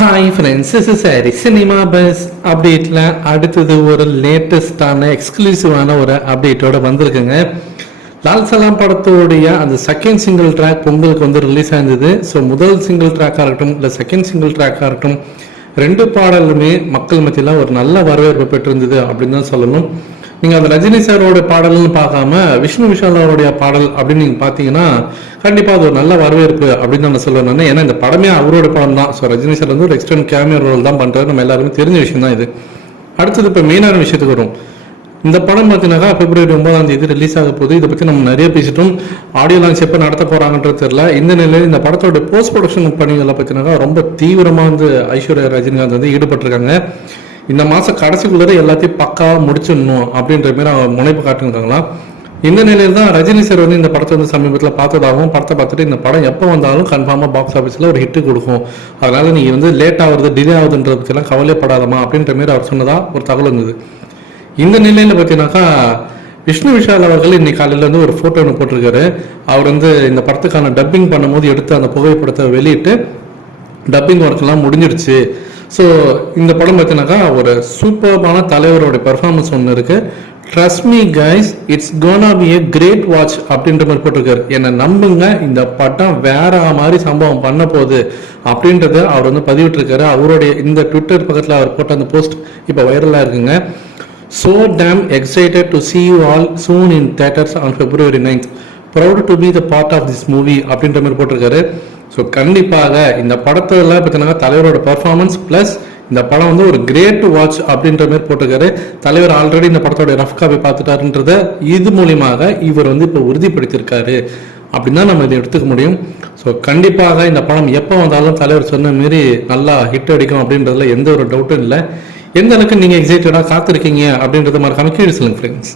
Hi friends is sorry cinema buzz அப்டேட்டில் அடுத்தது ஒரு லேட்டஸ்டான எக்ஸ்க்ளூசிவான ஒரு அப்டேட்டோட வந்திருக்குங்க. லால் சலாம் படத்தோடைய அந்த செகண்ட் சிங்கிள் ட்ராக் பொங்கலுக்கு வந்து ரிலீஸ் ஆயிருந்தது. ஸோ முதல் சிங்கிள் ட்ராக்காக இருக்கட்டும் இல்லை செகண்ட் சிங்கிள் ட்ராக்காக இருக்கட்டும் ரெண்டு பாடலுமே மக்கள் மத்தியில் ஒரு நல்ல வரவேற்பு பெற்றிருந்தது அப்படின்னு தான் சொல்லணும். நீங்கள் அந்த ரஜினி சாரோட பாடல்னு பார்க்காம விஷ்ணு விஷாலோடைய பாடல் அப்படின்னு நீங்கள் பார்த்தீங்கன்னா கண்டிப்பாக அது ஒரு நல்ல வரவேற்பு அப்படின்னு நான் சொல்லுவேன் நான் ஏன்னா இந்த படமே அவரோட படம் தான். ஸோ ரஜினி சார் வந்து ஒரு எக்ஸ்டர்ன் கேமியோ ரோல் தான் பண்ணுறாரு நம்ம எல்லாருமே தெரிஞ்ச விஷயம் தான் இது. அடுத்தது இப்போ மெயினான விஷயத்துக்கு வரும். இந்த படம் பார்த்தீங்கன்னா பிப்ரவரி ஒன்பதாம் தேதி ரிலீஸ் ஆக போகுது. இதை பற்றி நம்ம நிறைய பேசிட்டோம். ஆடியோ லான்ச் எப்போ நடத்த போகிறாங்கன்றது தெரியல. இந்த நிலையில் இந்த படத்தோட போஸ்ட் ப்ரொடக்ஷன் பணிகளை பார்த்தீங்கன்னா ரொம்ப தீவிரமாக வந்து ஐஸ்வர்யா ரஜினிகாந்த் வந்து ஈடுபட்டிருக்காங்க. இந்த மாதம் கடைசிக்குள்ளே எல்லாத்தையும் பக்காவாக முடிச்சிடணும் அப்படின்ற மாதிரி அவங்க முனைப்பு காட்டுங்கிறாங்களாம் இந்த நிலையில் தான் ரஜினி சார் வந்து இந்த படத்தை வந்து சமீபத்தில் பார்த்ததாகவும் படத்தை பார்த்துட்டு இந்த படம் எப்போ வந்தாலும் கன்ஃபார்மாக பாக்ஸ் ஆஃபீஸில் ஒரு ஹிட்டு கொடுக்கும். அதனால நீ வந்து லேட் ஆகுறது டிலே ஆகுதுன்றத கவலைப்படாதமா அப்படின்ற மாதிரி அவர் சொன்னதாக ஒரு தகவல் இருந்தது. இந்த நிலையில் பார்த்தீங்கன்னாக்கா விஷ்ணு விஷால் அவர்கள் இன்னைக்கு காலையில் வந்து ஒரு ஃபோட்டோ ஒன்று போட்டிருக்காரு. அவர் வந்து இந்த படத்துக்கான டப்பிங் பண்ணும்போது எடுத்து அந்த புகைப்படத்தை வெளியிட்டு டப்பிங் ஒர்க்கெல்லாம் முடிஞ்சிடுச்சு ஸோ இந்த படம் பார்த்தீங்கன்னாக்கா ஒரு சூப்பர்பான தலைவரோட பெர்ஃபார்மன்ஸ் ஒன்று இருக்கு. Trust me guys it's gonna be a great watch அப்படின்ற மாதிரி போட்டிருக்காரு. என்னை நம்புங்க இந்த படம் வேற மாதிரி சம்பவம் பண்ண போகுது அப்படின்றத அவர் வந்து பதிவிட்டிருக்காரு. அவருடைய இந்த ட்விட்டர் பக்கத்தில் அவர் போட்ட அந்த போஸ்ட் இப்போ வைரலாக இருக்குங்க. So damn excited to see you all soon in theaters on February 9th proud to be the part of this movie அப்படின்ற மாதிரி போட்டிருக்காரு. ஸோ கண்டிப்பாக இந்த படத்தில் பார்த்தீங்கன்னா தலைவரோட பர்ஃபார்மன்ஸ் ப்ளஸ் இந்த படம் வந்து ஒரு கிரேட் வாட்ச் அப்படின்ற மாதிரி போட்டிருக்காரு. தலைவர் ஆல்ரெடி இந்த படத்தோட ரஃப் காப்பி பார்த்துட்டாருன்றத இது மூலியமாக இவர் வந்து இப்போ உறுதிப்படுத்தியிருக்காரு. அப்படின்னு தான் நம்ம இதை எடுத்துக்க முடியும். ஸோ கண்டிப்பாக இந்த படம் எப்போ வந்தாலும் தலைவர் சொன்ன மாரி நல்லா ஹிட் அடிக்கும் அப்படின்றதுல எந்த ஒரு டவுட்டும் இல்லை. எந்த அளவுக்கு நீங்கள் எக்ஸைட்டடாக காத்திருக்கீங்க அப்படின்றத மாதிரி கீழே சொல்லுங்கள் ஃப்ரெண்ட்ஸ்